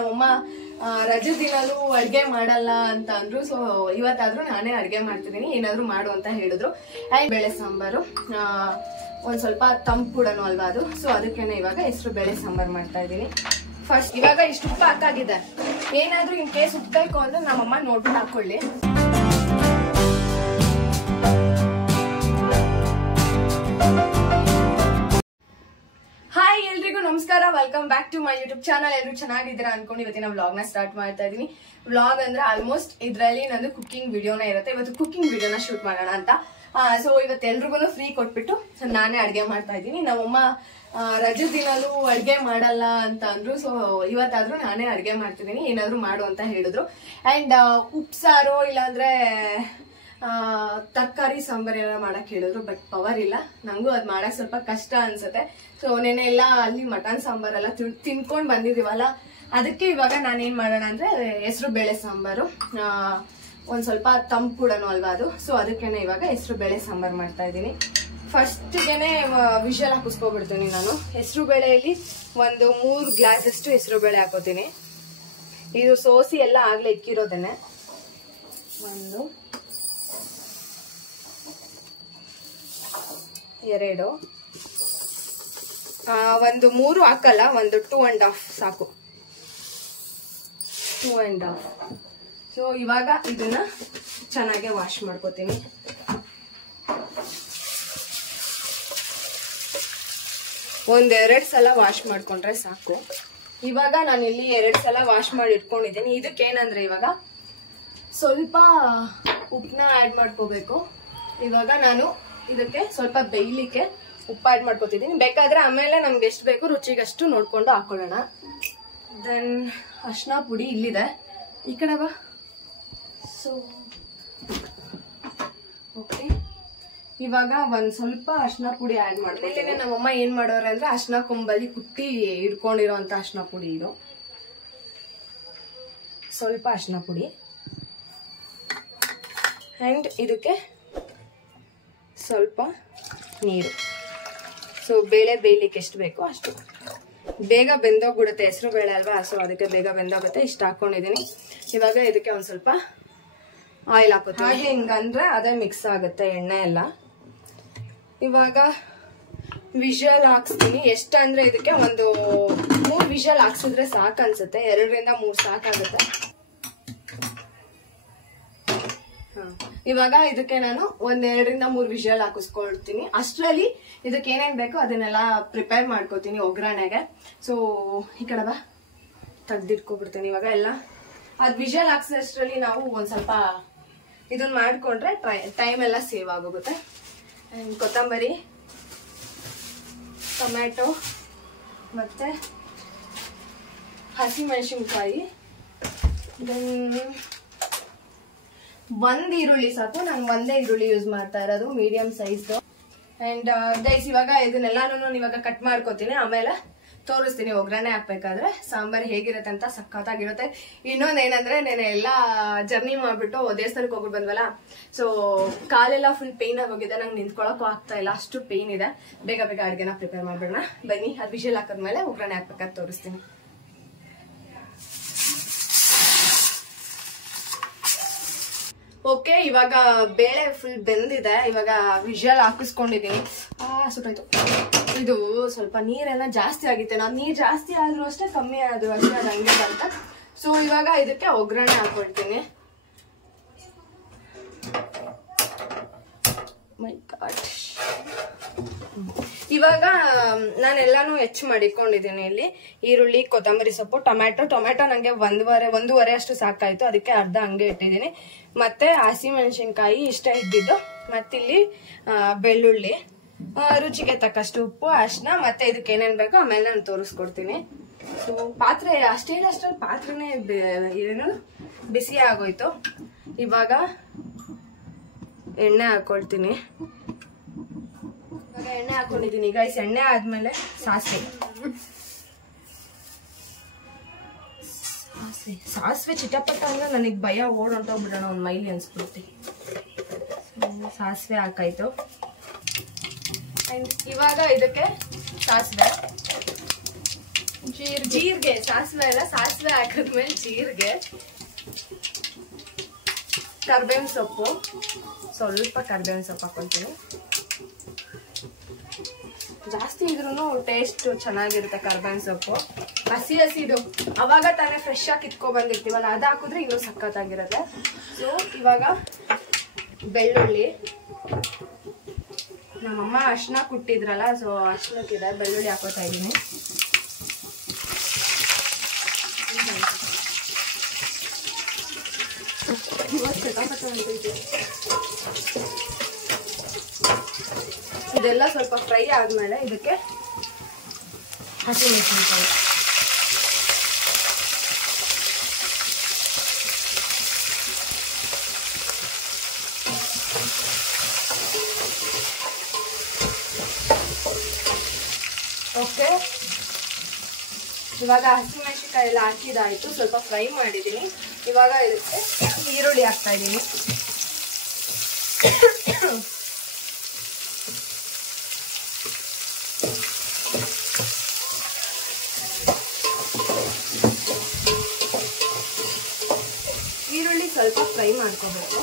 ನಮ್ಮಮ್ಮ ರಜೆ ದಿನಲ್ಲೂ ಅಡ್ಗೆ ಮಾಡಲ್ಲ ಅಂತ ಅಂದ್ರು. ಸೊ ಇವತ್ತಾದ್ರೂ ನಾನೇ ಅಡ್ಗೆ ಮಾಡ್ತಿದ್ದೀನಿ, ಏನಾದ್ರು ಮಾಡು ಅಂತ ಹೇಳಿದ್ರು. ಅಂಡ್ ಬೇಳೆ ಸಾಂಬಾರು ಒಂದ್ ಸ್ವಲ್ಪ ತಂಪು ಕೂಡನು ಅಲ್ವಾ ಅದು. ಸೊ ಅದಕ್ಕೇನೆ ಇವಾಗ ಹೆಸರು ಬೇಳೆ ಸಾಂಬಾರು ಮಾಡ್ತಾ ಇದ್ದೀನಿ. ಫಸ್ಟ್ ಇವಾಗ ಇಷ್ಟು ಉಪ್ಪು ಹಾಕಾಗಿದೆ, ಏನಾದ್ರೂ ಇನ್ ಕೇಸ್ ಉಪ್ಪಬೇಕು ಅಂದ್ರೆ ನಮ್ಮಮ್ಮ ನೋಡ್ಬಿಟ್ಟು ಹಾಕೊಳ್ಳಿ. ಹಾಯ್ ಎಲ್ರಿಗೂ ನಮಸ್ಕಾರ, welcome back to my YouTube channel. ಎಲ್ಲರೂ ಚೆನ್ನಾಗಿದ್ದೀರಾ ಅನ್ಕೊಂಡು ಇವತ್ತಿನ ವ್ಲಾಗ್ ನ ಸ್ಟಾರ್ಟ್ ಮಾಡ್ತಾ ಇದೀನಿ. ವ್ಲಾಗ್ ಅಂದ್ರೆ ಆಲ್ಮೋಸ್ಟ್ ಇದ್ರಲ್ಲಿ ನಂದು ಕುಕಿಂಗ್ ವಿಡಿಯೋನ ಇರುತ್ತೆ. ಇವತ್ತು ಕುಕಿಂಗ್ ವಿಡಿಯೋನ ಶೂಟ್ ಮಾಡೋಣ ಅಂತ. ಸೊ ಇವತ್ತು ಎಲ್ರಿಗೂ ಫ್ರೀ ಕೊಟ್ಬಿಟ್ಟು ನಾನೇ ಅಡ್ಗೆ ಮಾಡ್ತಾ ಇದ್ದೀನಿ. ನಮ್ಮಮ್ಮ ರಜೆ ದಿನಲ್ಲೂ ಅಡ್ಗೆ ಮಾಡಲ್ಲ ಅಂತ ಅಂದ್ರು. ಸೊ ಇವತ್ತಾದ್ರೂ ನಾನೇ ಅಡ್ಗೆ ಮಾಡ್ತಿದ್ದೀನಿ, ಏನಾದ್ರು ಮಾಡು ಅಂತ ಹೇಳಿದ್ರು. ಅಂಡ್ ಉಪ್ಸಾರು ಇಲ್ಲಾಂದ್ರೆ ತರಕಾರಿ ಸಾಂಬಾರ್ ಎಲ್ಲ ಮಾಡಕ್ ಹೇಳಿದ್ರು. ಬಟ್ ಪವರ್ ಇಲ್ಲ, ನಂಗೂ ಅದ್ ಮಾಡಕ್ ಸ್ವಲ್ಪ ಕಷ್ಟ ಅನ್ಸುತ್ತೆ. ಸೊ ನೆನೆ ಎಲ್ಲ ಅಲ್ಲಿ ಮಟನ್ ಸಾಂಬಾರೆಲ್ಲ ತಿನ್ಕೊಂಡ್ ಬಂದಿದೀವಲ್ಲ, ಅದಕ್ಕೆ ಇವಾಗ ನಾನೇನ್ ಮಾಡೋಣ ಅಂದ್ರೆ ಹೆಸರು ಬೇಳೆ ಸಾಂಬಾರು ಒಂದ್ ಸ್ವಲ್ಪ ತಂಪು ಕೂಡನು ಅಲ್ವಾ ಅದು. ಸೊ ಅದಕ್ಕೇನೆ ಇವಾಗ ಹೆಸರು ಬೇಳೆ ಸಾಂಬಾರ್ ಮಾಡ್ತಾ ಇದ್ದೀನಿ. ಫಸ್ಟ್ಗೆನೆ ವಿಷಲ್ ಹಾಕಿಸ್ಕೊಬಿಡ್ತೀನಿ ನಾನು. ಹೆಸರು ಬೇಳೆಯಲ್ಲಿ ಒಂದು 3 ಗ್ಲಾಸ್ ಅಷ್ಟು ಹೆಸರು ಬೇಳೆ ಹಾಕೋತೀನಿ. ಇದು ಸೋಸಿ ಎಲ್ಲ ಆಗ್ಲೇ ಇಕ್ಕಿರೋದೇನೆ. 1 2 ಒಂದು 3 ಹಾಕಲ್ಲ, ಒಂದು 2.5 ಸಾಕು. 2.5. ಸೊ ಇವಾಗ ಇದನ್ನ ಚೆನ್ನಾಗಿ ವಾಶ್ ಮಾಡ್ಕೋತೀನಿ. ಒಂದೆರಡು ಸಲ ವಾಶ್ ಮಾಡ್ಕೊಂಡ್ರೆ ಸಾಕು. ಇವಾಗ ನಾನು ಇಲ್ಲಿ 2 ಸಲ ವಾಶ್ ಮಾಡಿ ಇಟ್ಕೊಂಡಿದ್ದೀನಿ. ಇದಕ್ಕೇನಂದ್ರೆ ಇವಾಗ ಸ್ವಲ್ಪ ಉಪ್ಪನ್ನ ಆಡ್ ಮಾಡ್ಕೋಬೇಕು. ಇವಾಗ ನಾನು ಇದಕ್ಕೆ ಸ್ವಲ್ಪ ಬೇಯಲಿಕ್ಕೆ ಉಪ್ಪು ಆಡ್ ಮಾಡ್ಕೊತಿದ್ದೀನಿ. ಬೇಕಾದ್ರೆ ಆಮೇಲೆ ನಮ್ಗೆ ಎಷ್ಟು ಬೇಕು ರುಚಿಗಷ್ಟು ನೋಡ್ಕೊಂಡು ಹಾಕೊಳ್ಳೋಣ. ದೆನ್ ಅರಿಶಿನ ಪುಡಿ ಇಲ್ಲಿದೆ, ಈ ಕಡೆ ಬಾ. ಸೊ ಓಕೆ, ಇವಾಗ ಒಂದ್ ಸ್ವಲ್ಪ ಅರಿಶಿನ ಪುಡಿ ಆಡ್ ಮಾಡ್ತೀನಿ. ನಮ್ಮಮ್ಮ ಏನ್ ಮಾಡೋರೆ ಅಂದ್ರೆ ಅರಿಶಿನ ಕೊಂಬಲ್ಲಿ ಕುಟ್ಟಿ ಇಟ್ಕೊಂಡಿರೋಂತ ಅರಿಶಿನ ಪುಡಿ ಇದು. ಸ್ವಲ್ಪ ಅರಿಶಿನ ಪುಡಿ ಅಂಡ್ ಇದಕ್ಕೆ ಸ್ವಲ್ಪ ನೀರು. ಸೊ ಬೇಳೆ ಬೇಯಲಿಕ್ಕೆ ಎಷ್ಟು ಬೇಕೋ ಅಷ್ಟು. ಬೇಗ ಬೆಂದೋಗ್ಬಿಡುತ್ತೆ, ಹೆಸರು ಬೇಳೆ ಅಲ್ವಾ. ಸೊ ಅದಕ್ಕೆ ಬೇಗ ಬೆಂದೋಗುತ್ತೆ. ಇಷ್ಟು ಹಾಕೊಂಡಿದೀನಿ. ಇವಾಗ ಇದಕ್ಕೆ ಒಂದ್ ಸ್ವಲ್ಪ ಆಯಿಲ್ ಹಾಕೋತೀನಿ. ಹಾಗೆ ಹಿಂಗಂದ್ರೆ ಅದೇ ಮಿಕ್ಸ್ ಆಗುತ್ತೆ ಎಣ್ಣೆ ಎಲ್ಲ. ಇವಾಗ ವಿಷಲ್ ಹಾಕ್ಸ್ತೀನಿ. ಎಷ್ಟಂದ್ರೆ ಇದಕ್ಕೆ ಒಂದು 3 ವಿಷಲ್ ಹಾಕ್ಸಿದ್ರೆ ಸಾಕು ಅನ್ಸುತ್ತೆ. 2 ರಿಂದ 3 ಸಾಕಾಗುತ್ತೆ. ಇವಾಗ ಇದಕ್ಕೆ ನಾನು 1 ರಿಂದ 3 ವಿಷಲ್ ಹಾಕಿಸ್ಕೊಳ್ತೀನಿ. ಅಷ್ಟರಲ್ಲಿ ಇದಕ್ಕೆ ಏನೇನ್ ಬೇಕೋ ಅದನ್ನೆಲ್ಲ ಪ್ರಿಪೇರ್ ಮಾಡ್ಕೋತೀನಿ ಒಗ್ಗರಣೆಗೆ. ಸೊ ಈ ಕಡೆ ಬಾ, ತೆಗ್ದಿಟ್ಕೊಬಿಡ್ತೀನಿ ಇವಾಗ ಎಲ್ಲ. ಅದ್ ವಿಷಲ್ ಹಾಕ್ಸೋದ್ರಲ್ಲಿ ನಾವು ಒಂದ್ ಸ್ವಲ್ಪ ಇದನ್ನ ಮಾಡ್ಕೊಂಡ್ರೆ ಟೈಮ್ ಎಲ್ಲ ಸೇವ್ ಆಗೋಗುತ್ತೆ. ಅಂಡ್ ಕೊತ್ತಂಬರಿ, ಟೊಮ್ಯಾಟೊ ಮತ್ತೆ ಹಸಿಮೆಣಸಿನ್ಕಾಯಿ, ಒಂದ್ ಈರುಳ್ಳಿ ಸಾಕು. ನಾನು ಒಂದೇ ಈರುಳ್ಳಿ ಯೂಸ್ ಮಾಡ್ತಾ ಇರೋದು, ಮೀಡಿಯಂ ಸೈಜ್. ಅಂಡ್ ಗೈಸ್ ಇವಾಗ ಇದನ್ನೆಲ್ಲಾನು ಇವಾಗ ಕಟ್ ಮಾಡ್ಕೋತೀನಿ, ಆಮೇಲೆ ತೋರಿಸ್ತೀನಿ ಒಗ್ಗರಣೆ ಹಾಕ್ಬೇಕಾದ್ರೆ ಸಾಂಬಾರ್ ಹೇಗಿರುತ್ತೆ ಅಂತ. ಸಖತ್ತಾಗಿರುತ್ತೆ. ಇನ್ನೊಂದ್ ಏನಂದ್ರೆ ನಾನು ಎಲ್ಲಾ ಜರ್ನಿ ಮಾಡ್ಬಿಟ್ಟು ದೇವಸ್ಥಾನಕ್ಕೆ ಹೋಗ್ಬಿಟ್ಟು ಬಂದ್ವಲ್ಲ, ಸೊ ಕಾಲೆಲ್ಲ ಫುಲ್ ಪೇನ್ ಆಗೋಗಿದೆ. ನಂಗೆ ನಿಂತ್ಕೊಳಕ್ಕೂ ಆಗ್ತಾ ಇಲ್ಲ, ಅಷ್ಟು ಪೇನ್ ಇದೆ. ಬೇಗ ಬೇಗ ಅಡ್ಗೆನ ಪ್ರಿಪೇರ್ ಮಾಡ್ಬಿಡೋಣ ಬನ್ನಿ. ಅದು ವಿಷಲ್ ಹಾಕಿದ್ಮೇಲೆ ಒಗ್ಗರಣೆ ಹಾಕ್ಬೇಕಾದ್ರೆ ತೋರಿಸ್ತೀನಿ. ಓಕೆ, ಇವಾಗ ಬೇಳೆ ಫುಲ್ ಬೆಂದಿದೆ. ಇವಾಗ ವಿಷಲ್ ಹಾಕಿಸ್ಕೊಂಡಿದೀನಿ. ಸುತ್ತಾಯ್ತು. ಇದು ಸ್ವಲ್ಪ ನೀರೆಲ್ಲ ಜಾಸ್ತಿ ಆಗಿತ್ತೆ. ನಾನು ನೀರ್ ಜಾಸ್ತಿ ಆದ್ರೂ ಅಷ್ಟೇ, ಕಮ್ಮಿ ಆದ್ರೂ ಅಷ್ಟೇ, ಅದು ಹಂಗೆ ಬಂತ. ಸೊ ಇವಾಗ ಇದಕ್ಕೆ ಒಗ್ಗರಣೆ ಹಾಕೊಳ್ತೀನಿ. ಮೈ ಗಾಡ್. ಇವಾಗ ನಾನೆಲ್ಲಾನು ಹೆಚ್ಚು ಮಾಡಿಕೊಂಡಿದ್ದೀನಿ. ಇಲ್ಲಿ ಈರುಳ್ಳಿ, ಕೊತ್ತಂಬರಿ ಸೊಪ್ಪು, ಟೊಮ್ಯಾಟೊ ನಂಗೆ ಒಂದೂವರೆ ಅಷ್ಟು ಸಾಕಾಯ್ತು. ಅದಕ್ಕೆ ಅರ್ಧ ಹಂಗೆ ಇಟ್ಟಿದ್ದೀನಿ. ಮತ್ತೆ ಹಸಿಮೆಣಸಿನ್ಕಾಯಿ ಇಷ್ಟ ಇದ್ದಿದ್ದು. ಮತ್ತಿಲ್ಲಿ ಬೆಳ್ಳುಳ್ಳಿ, ರುಚಿಗೆ ತಕ್ಕಷ್ಟು ಉಪ್ಪು, ಅರಿಶಿನ, ಮತ್ತೆ ಇದಕ್ಕೆ ಏನೇನ್ ಬೇಕೋ ಆಮೇಲೆ ನಾನು ತೋರಿಸ್ಕೊಡ್ತೀನಿ. ಸೊ ಪಾತ್ರೆ ಅಷ್ಟರಲ್ಲಿ ಪಾತ್ರೆನೇ ಏನು ಬಿಸಿ ಆಗೋಯ್ತು. ಇವಾಗ ಎಣ್ಣೆ ಹಾಕೊಳ್ತೀನಿ. ಇವಾಗ ಎಣ್ಣೆ ಹಾಕೊಂಡಿದ್ದೀನಿ ಗೈಸ್. ಎಣ್ಣೆ ಆದ್ಮೇಲೆ ಸಾಸಿವೆ ಚಿಟಪಟ ಅಂದ್ರೆ ನನಗೆ ಭಯ, ಓಡೊಂಟೋಗ್ಬಿಡೋಣ ಒಂದ್ ಮೈಲಿ ಅನ್ಸ್ಬಿಡುತ್ತೆ. ಸಾಸಿವೆ ಹಾಕಾಯ್ತು. ಅಂಡ್ ಇವಾಗ ಇದಕ್ಕೆ ಸಾಸಿವೆ, ಜೀರಿಗೆ, ಸಾಸಿವೆ ಎಲ್ಲ, ಸಾಸಿವೆ ಹಾಕಿದ್ಮೇಲೆ ಜೀರಿಗೆ, ಕರ್ಬೇವಿನ ಸೊಪ್ಪು, ಸ್ವಲ್ಪ ಕರ್ಬೇವಿನ ಸೊಪ್ಪು ಹಾಕೊಳ್ತೀನಿ. ಜಾಸ್ತಿ ಇದ್ರೂ ಟೇಸ್ಟ್ ಚೆನ್ನಾಗಿರುತ್ತೆ ಕರ್ಬೇವಿನ ಸೊಪ್ಪು. ಹಸಿ ಹಸಿದು ಅವಾಗ ತಾನೇ ಫ್ರೆಶ್ ಆಗಿ ಕಿತ್ಕೊ ಬಂದಿರ್ತೀವಲ್ಲ, ಅದು ಹಾಕಿದ್ರೆ ಇನ್ನೂ ಸಖತ್ತಾಗಿರುತ್ತೆ. ಸೊ ಇವಾಗ ಬೆಳ್ಳುಳ್ಳಿ, ನಮ್ಮಮ್ಮ ಅರ್ಶಿನ ಕುಟ್ಟಿದ್ರಲ್ಲ, ಸೊ ಅರ್ಶಿನಕ್ಕಿದೆ ಬೆಳ್ಳುಳ್ಳಿ ಹಾಕೋತಾ ಇದ್ದೀನಿ. ಇದೆಲ್ಲ ಸ್ವಲ್ಪ ಫ್ರೈ ಆದ್ಮೇಲೆ ಇದಕ್ಕೆ ಹಸಿಮೆಣಸಿನಕಾಯಿ, ಓಕೆ. ಇವಾಗ ಹಸಿಮೆಣಸಿನಕಾಯಿ ಎಲ್ಲ ಹಾಕಿದಾಯ್ತು, ಸ್ವಲ್ಪ ಫ್ರೈ ಮಾಡಿದ್ದೀನಿ. ಇವಾಗ ಇದಕ್ಕೆ ಈರುಳ್ಳಿ ಹಾಕ್ತಾ ಇದ್ದೀನಿ. ಈರುಳ್ಳಿ ಸ್ವಲ್ಪ ಫ್ರೈ ಮಾಡ್ಕೋಬೇಕು.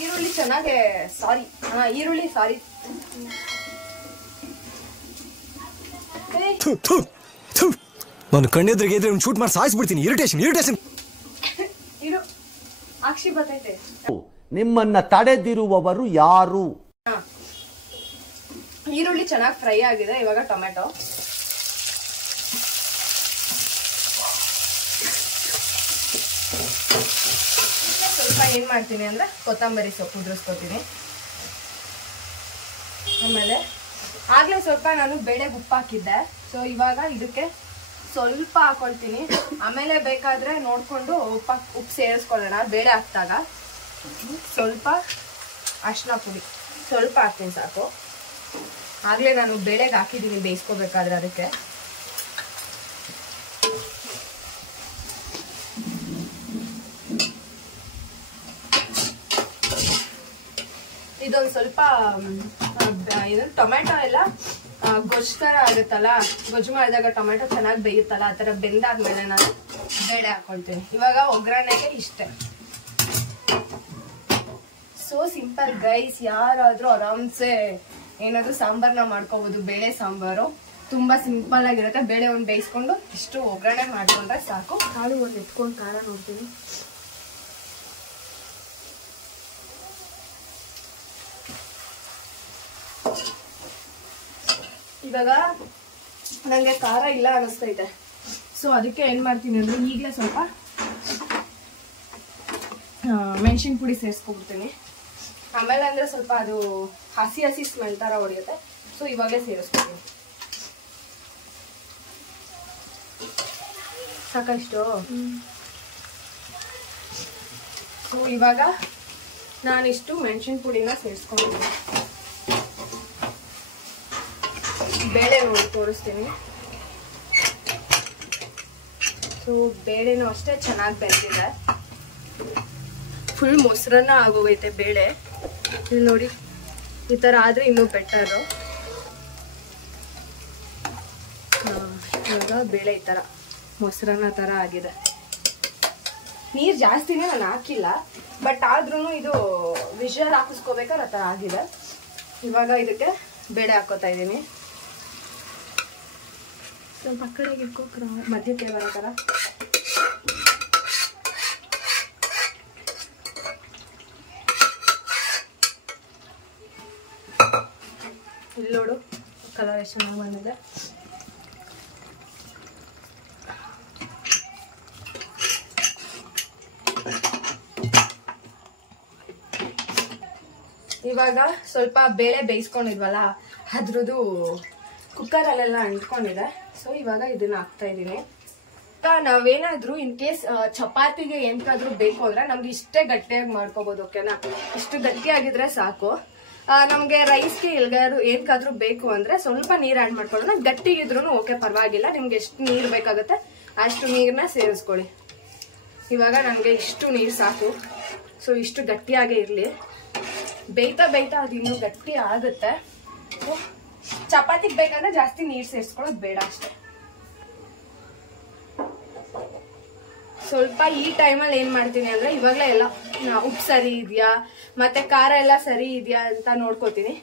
ಈರುಳ್ಳಿ ಚೆನ್ನಾಗಿ ಈರುಳ್ಳಿ ನಾನು ಕಣ್ಣೆದ್ರಿಗೆ ಇದ್ರೆ ಶೂಟ್ ಮಾಡಿ ಸಾಯಿಸ್ಬಿಡ್ತೀನಿ. ಇರಿಟೇಷನ್ ಇರು, ಅಕ್ಷಿ ಬರ್ತೈತೆ. ನಿಮ್ಮನ್ನ ತಡೆದಿರುವವರು ಯಾರು? ಈರುಳ್ಳಿ ಚೆನ್ನಾಗಿ ಫ್ರೈ ಆಗಿದೆ. ಇವಾಗ ಟೊಮೆಟೊ, ಸ್ವಲ್ಪ ಏನ್ ಮಾಡ್ತೀನಿ ಅಂದ್ರೆ ಕೊತ್ತಂಬರಿ ಸೊಪ್ಪು ಉದುರಿಸ್ಕೊತೀನಿ. ಆಮೇಲೆ ಆಗ್ಲೇ ಸ್ವಲ್ಪ ನಾನು ಬೇಳೆಗೆ ಉಪ್ಪು ಹಾಕಿದ್ದೆ, ಸೊ ಇವಾಗ ಇದಕ್ಕೆ ಸ್ವಲ್ಪ ಹಾಕೊಳ್ತೀನಿ. ಆಮೇಲೆ ಬೇಕಾದ್ರೆ ನೋಡ್ಕೊಂಡು ಉಪ್ಪು ಸೇರಿಸ್ಕೊಳ್ಳೋಣ. ಬೇಳೆ ಹಾಕಿದಾಗ ಸ್ವಲ್ಪ ಅರಿಶಿನ ಪುಡಿ ಸ್ವಲ್ಪ ಹಾಕ್ತೀನಿ, ಸಾಕು. ಆಗ್ಲೇ ನಾನು ಬೇಳೆಗೆ ಹಾಕಿದ್ದೀನಿ ಬೇಯಿಸ್ಕೋಬೇಕಾದ್ರೆ. ಅದಕ್ಕೆ ಇದೊಂದು ಸ್ವಲ್ಪ ಟೊಮೆಟೊ ಎಲ್ಲ ಗೊಜ್ಜು ತರ ಆಗುತ್ತಲ್ಲ, ಗೊಜ್ಜು ಮಾಡಿದಾಗ ಟೊಮೆಟೊ ಚೆನ್ನಾಗಿ ಬೇಯುತ್ತಲ್ಲ, ಆ ತರ ಬೆಂದಾದ್ಮೇಲೆ ನಾನು ಬೇಳೆ ಹಾಕೊಳ್ತೀನಿ. ಇವಾಗ ಒಗ್ಗರಣೆಗೆ ಇಷ್ಟೇ. So simple guys. ಯಾರಾದ್ರೂ ಆರಾಮ್ಸೆ ಏನಾದ್ರು ಸಾಂಬಾರ್ನ ಮಾಡ್ಕೋಬಹುದು. ಬೇಳೆ ಸಾಂಬಾರು ತುಂಬಾ ಸಿಂಪಲ್ ಆಗಿರುತ್ತೆ. ಬೇಳೆ ಒಂದು ಬೇಯಿಸ್ಕೊಂಡು ಇಷ್ಟು ಒಗ್ಗರಣೆ ಮಾಡ್ಕೊಂಡ್ರೆ ಸಾಕು. ಕಾಳು ಒಂದು ಎತ್ಕೊಂಡು ಖಾರ ನೋಡ್ತೀನಿ. ಇವಾಗ ನಂಗೆ ಖಾರ ಇಲ್ಲ ಅನಿಸ್ತೈತೆ, ಸೊ ಅದಕ್ಕೆ ಏನ್ ಮಾಡ್ತೀನಿ ಅಂದ್ರೆ ಈಗಲೇ ಸ್ವಲ್ಪ ಮೆಣಸಿನ ಪುಡಿ ಸೇರಿಸ್ಕೊಬಿಡ್ತೀನಿ. ಆಮೇಲೆ ಅಂದ್ರೆ ಸ್ವಲ್ಪ ಅದು ಹಸಿ ಹಸಿ ಸ್ಮೆಲ್ ತರ ಹೊಡೆಯುತ್ತೆ, ಸೊ ಇವಾಗಲೇ ಸೇರಿಸ್ಕೊತೀನಿ. ಸಾಕಷ್ಟು. ಸೊ ಇವಾಗ ನಾನಿಷ್ಟು ಮೆಣಸಿನ ಪುಡಿನ ಸೇರಿಸ್ಕೊಂಡಿದ್ದೀನಿ. ಬೇಳೆ ನೋಡಿ ತೋರಿಸ್ತೀನಿ. ಸೊ ಬೇಳೆನೂ ಅಷ್ಟೇ ಚೆನ್ನಾಗಿ ಬೆಂದಿದೆ. ಫುಲ್ ಮೊಸರನ್ನ ಆಗೋಗೈತೆ ಬೇಳೆ. ಇಲ್ಲಿ ನೋಡಿ, ಈ ತರ ಆದ್ರೆ ಇನ್ನೂ ಬೆಟರು. ಇವಾಗ ಬೇಳೆ ಈ ತರ ಮೊಸರನ್ನ ತರ ಆಗಿದೆ. ನೀರ್ ಜಾಸ್ತಿನೇ ನಾನು ಹಾಕಿಲ್ಲ, ಬಟ್ ಆದ್ರೂ ಇದು ವಿಷಲ್ ಹಾಕಿಸ್ಕೋಬೇಕಾದ್ರೆ ಆ ತರ ಆಗಿದೆ. ಇವಾಗ ಇದಕ್ಕೆ ಬೇಳೆ ಹಾಕೋತಾ ಇದ್ದೀನಿ. ಸ್ವಲ್ಪ ಕಡೆಗೆ ಇಟ್ಕೋಕ್ರ ಮಧ್ಯಕ್ಕೆ ಬರೋ ಥರ. ಇಲ್ಲಿ ನೋಡು ಕಲರ್ ಎಷ್ಟು ಚೆನ್ನಾಗಿ ಬಂದಿದೆ. ಇವಾಗ ಸ್ವಲ್ಪ ಬೇಳೆ ಬೇಯಿಸ್ಕೊಂಡಿದ್ವಲ್ಲ, ಅದ್ರದ್ದು ಕುಕ್ಕರಲ್ಲೆಲ್ಲ ಅಂಟ್ಕೊಂಡಿದೆ. ಸೊ ಇವಾಗ ಇದನ್ನ ಹಾಕ್ತಾ ಇದ್ದೀನಿ. ನಾವೇನಾದ್ರೂ ಇನ್ ಕೇಸ್ ಚಪಾತಿಗೆ ಏನ್ಕಾದ್ರೂ ಬೇಕು ಅಂದ್ರೆ ನಮ್ಗೆ ಇಷ್ಟೇ ಗಟ್ಟಿಯಾಗಿ ಮಾಡ್ಕೋಬಹುದು. ಓಕೆನಾ? ಇಷ್ಟು ಗಟ್ಟಿಯಾಗಿದ್ರೆ ಸಾಕು. ನಮ್ಗೆ ರೈಸ್ಗೆ ಎಲ್ಗಾದ್ರು ಏನ್ಕಾದ್ರೂ ಬೇಕು ಅಂದ್ರೆ ಸ್ವಲ್ಪ ನೀರ್ ಆಡ್ ಮಾಡ್ಕೊಳ್ಳೋಣ. ಗಟ್ಟಿಗಿದ್ರು ಓಕೆ, ಪರವಾಗಿಲ್ಲ. ನಿಮ್ಗೆ ಎಷ್ಟು ನೀರ್ ಬೇಕಾಗುತ್ತೆ ಅಷ್ಟು ನೀರ್ನ ಸೇರಿಸ್ಕೊಳ್ಳಿ. ಇವಾಗ ನನ್ಗೆ ಇಷ್ಟು ನೀರ್ ಸಾಕು. ಸೊ ಇಷ್ಟು ಗಟ್ಟಿಯಾಗೇ ಇರ್ಲಿ. ಬೇಯ್ತಾ ಬೇಯ್ತಾ ಅದು ಇನ್ನೂ ಗಟ್ಟಿ ಆಗುತ್ತೆ. ಚಪಾತಿಗೆ ಬೇಕಂದ್ರೆ ಜಾಸ್ತಿ ನೀರ್ ಸೇರಿಸ್ಕೊಳ್ಳೋದು ಬೇಡ ಅಷ್ಟೇ. ಸ್ವಲ್ಪ ಈ ಟೈಮಲ್ಲಿ ಏನ್ ಮಾಡ್ತೀನಿ ಅಂದ್ರೆ ಇವಾಗ್ಲೇ ಎಲ್ಲ ಉಪ್ಪು ಸರಿ ಇದೆಯಾ ಮತ್ತೆ ಖಾರ ಎಲ್ಲ ಸರಿ ಇದೆಯಾ ಅಂತ ನೋಡ್ಕೋತೀನಿ.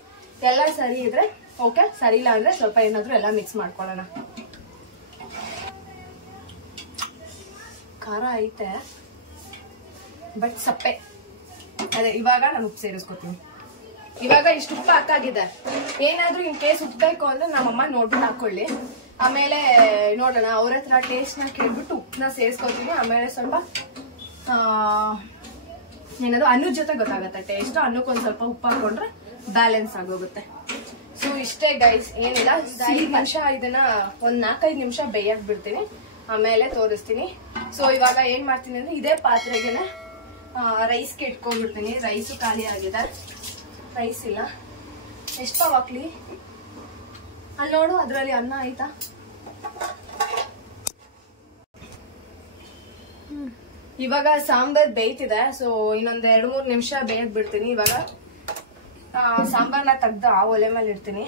ಎಲ್ಲ ಸರಿ ಇದ್ರೆ ಓಕೆ, ಸರಿ ಇಲ್ಲ ಅಂದ್ರೆ ಸ್ವಲ್ಪ ಏನಾದ್ರು ಎಲ್ಲ ಮಿಕ್ಸ್ ಮಾಡ್ಕೊಳ್ಳೋಣ. ಖಾರ ಐತೆ ಬಟ್ ಸಪ್ಪೆ. ಅದೇ ಇವಾಗ ನಾನು ಉಪ್ಪು ಸೇರಿಸ್ಕೊತೀನಿ. ಇವಾಗ ಇಷ್ಟು ಉಪ್ಪು ಹಾಕಾಗಿದೆ. ಏನಾದ್ರೂ ಇನ್ ಕೇಸ್ ಉಪ್ಪು ಬೇಕು ಅಂದ್ರೆ ನಮ್ಮಮ್ಮ ನೋಡ್ಬಿಟ್ಟು ಹಾಕೊಳ್ಳಿ. ಆಮೇಲೆ ನೋಡೋಣ, ಅವ್ರ ಹತ್ರ ಟೇಸ್ಟ್ ನ ಕೇಳ್ಬಿಟ್ಟು ಉಪ್ಪನ್ನ ಸೇರಿಸ್ಕೊತೀನಿ. ಆಮೇಲೆ ಸ್ವಲ್ಪ ಏನಾದ್ರು ಅನ್ನದ ಜೊತೆ ಗೊತ್ತಾಗತ್ತೆ ಟೇಸ್ಟ್. ಅನ್ನಕ್ಕೊಂದ್ ಸ್ವಲ್ಪ ಉಪ್ಪು ಹಾಕೊಂಡ್ರೆ ಬ್ಯಾಲೆನ್ಸ್ ಆಗೋಗುತ್ತೆ. ಸೊ ಇಷ್ಟೇ ಗೈಸ್, ಏನಿಲ್ಲ. 5 ನಿಮಿಷ ಇದನ್ನ ಒಂದ್ 4-5 ನಿಮಿಷ ಬೇಯಕ್ ಬಿಡ್ತೀನಿ, ಆಮೇಲೆ ತೋರಿಸ್ತೀನಿ. ಸೊ ಇವಾಗ ಏನ್ ಮಾಡ್ತೀನಿ ಅಂದ್ರೆ ಇದೇ ಪಾತ್ರೆಗೆನೆ ರೈಸ್ಗೆ ಇಟ್ಕೊಂಡ್ಬಿಡ್ತೀನಿ. ರೈಸು ಖಾಲಿ ಆಗಿದೆ, ರೈಸ್ ಇಲ್ಲ. ಎಷ್ಟು ಪಾವ್ ಹಾಕ್ಲಿ? ಅಲ್ಲಿ ನೋಡು, ಅದ್ರಲ್ಲಿ ಅನ್ನ ಆಯ್ತಾ? ಇವಾಗ ಸಾಂಬಾರ್ ಬೇಯ್ತಿದೆ. ಸೊ ಇನ್ನೊಂದ್ 2-3 ನಿಮಿಷ ಬೇಯಕ್ ಬಿಡ್ತೀನಿ. ಇವಾಗ ಸಾಂಬಾರ್ನ ತೆಗ್ದು ಆ ಒಲೆ ಮೇಲೆ ಇಡ್ತೀನಿ.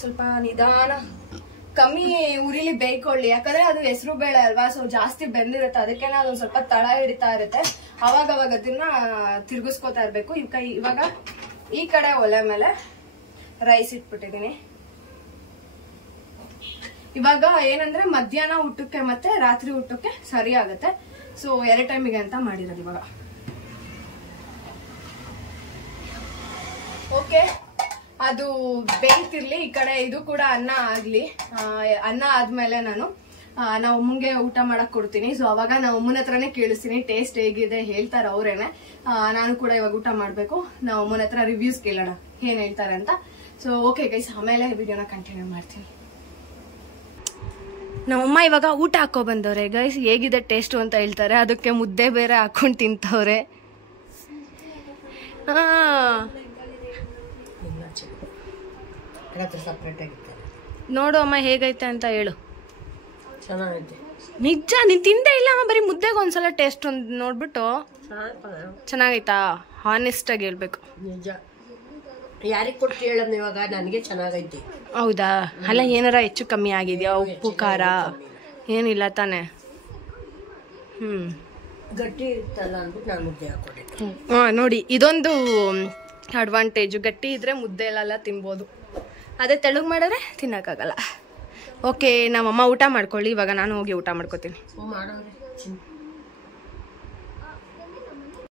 ಸ್ವಲ್ಪ ನಿಧಾನ ಕಮ್ಮಿ ಉರಿಲಿ ಬೇಯ್ಕೊಳ್ಳಿ, ಯಾಕಂದ್ರೆ ಅದು ಹೆಸರು ಬೇಳೆ ಅಲ್ವಾ. ಸೊ ಜಾಸ್ತಿ ಬೆಂದಿರುತ್ತೆ, ಅದಕ್ಕೆ ಅದೊಂದ್ ಸ್ವಲ್ಪ ತಳ ಹಿಡಿತಾ ಇರುತ್ತೆ. ಅವಾಗ ಅದನ್ನ ತಿರ್ಗಿಸ್ಕೊತಾ ಇರ್ಬೇಕು. ಇವಾಗ ಈ ಕಡೆ ಒಲೆ ಮೇಲೆ ರೈಸ್ ಇಟ್ಬಿಟ್ಟಿದೀನಿ. ಇವಾಗ ಏನಂದ್ರೆ ಮಧ್ಯಾಹ್ನ ಊಟಕ್ಕೆ ಮತ್ತೆ ರಾತ್ರಿ ಊಟಕ್ಕೆ ಸರಿ ಆಗುತ್ತೆ. ಸೊ 2 ಟೈಮಿಗೆ ಅಂತ ಮಾಡಿರೋದು ಇವಾಗ. ಓಕೆ, ಅದು ಬೇಯ್ತಿರ್ಲಿ. ಈ ಕಡೆ ಇದು ಕೂಡ ಅನ್ನ ಆಗ್ಲಿ. ಅನ್ನ ಆದ್ಮೇಲೆ ನಾವು ಅಮ್ಮಂಗೆ ಊಟ ಮಾಡಕ್ ಕೊಡ್ತೀನಿ. ಸೊ ಅವಾಗ ನಾವು ಅಮ್ಮನ ಹತ್ರನೇ ಕೇಳಿಸ್ತೀನಿ ಟೇಸ್ಟ್ ಹೇಗಿದೆ, ಹೇಳ್ತಾರೆ ಅವ್ರೇನೆ. ನಾನು ಕೂಡ ಇವಾಗ ಊಟ ಮಾಡ್ಬೇಕು. ನಾವು ಅಮ್ಮನ ಹತ್ರ ರಿವ್ಯೂಸ್ ಕೇಳೋಣ ಏನ್ ಹೇಳ್ತಾರೆ ಅಂತ. ಸೊ ಓಕೆ ಗೈಸ್, ಆಮೇಲೆ ವಿಡಿಯೋನ ಕಂಟಿನ್ಯೂ ಮಾಡ್ತೀನಿ. ನಮ್ಮಮ್ಮ ಇವಾಗ ಊಟ ಹಾಕೋ ಬಂದವ್ರೆ ಗೈಸ್. ಹೇಗಿದೆ ಟೇಸ್ಟು ಅಂತ ಹೇಳ್ತಾರೆ. ಅದಕ್ಕೆ ಮುದ್ದೆ ಬೇರೆ ಹಾಕೊಂಡು ತಿಂತವ್ರೆ. ನೋಡು ಅಮ್ಮ ಹೇಗೈತೆ ಅಂತ ಹೇಳು. ನಿಜ, ನೀನ್ ತಿಂದೇ ಇಲ್ಲ ಅಮ್ಮ, ಬರೀ ಮುದ್ದೆಗೆ ಒಂದ್ಸಲ ಟೇಸ್ಟ್ ಒಂದು ನೋಡ್ಬಿಟ್ಟು ಚೆನ್ನಾಗೈತಾ? ಹಾನೆಸ್ಟ್ ಆಗಿ ಹೇಳ್ಬೇಕು. ನಿಜ, ಯಾರಿಗೆ ಕೊಟ್ಟು ಹೇಳೋದು ಇವಾಗ? ನನಗೆ ಚೆನ್ನಾಗೈತಿ. ಹೌದಾ? ಅಲ್ಲ, ಏನಾರ ಹೆಚ್ಚು ಕಮ್ಮಿ ಆಗಿದ್ಯಾ? ಉಪ್ಪು ಖಾರ ಏನಿಲ್ಲ ತಾನೆ? ಗಟ್ಟಿ ಇರ್ತಲ್ಲ ಅಂದ್ಬಿಟ್ಟು ನಾನು ಮುದ್ದೆ ಹಾಕೊಂಡಿದ್ದೆ. ನೋಡಿ, ಇದೊಂದು ಅಡ್ವಾಂಟೇಜು. ಗಟ್ಟಿ ಇದ್ರೆ ಮುದ್ದೆ ಎಲ್ಲ ತಿನ್ಬೋದು. ಅದೇ ತೆಳುಗ್ ಮಾಡಿದ್ರೆ ತಿನ್ನಕ್ಕಾಗಲ್ಲ. ಓಕೆ, ನಮ್ಮಮ್ಮ ಊಟ ಮಾಡ್ಕೊಳ್ಳಿ. ಇವಾಗ ನಾನು ಹೋಗಿ ಊಟ ಮಾಡ್ಕೋತೀನಿ. ಮಾಡೋರೆ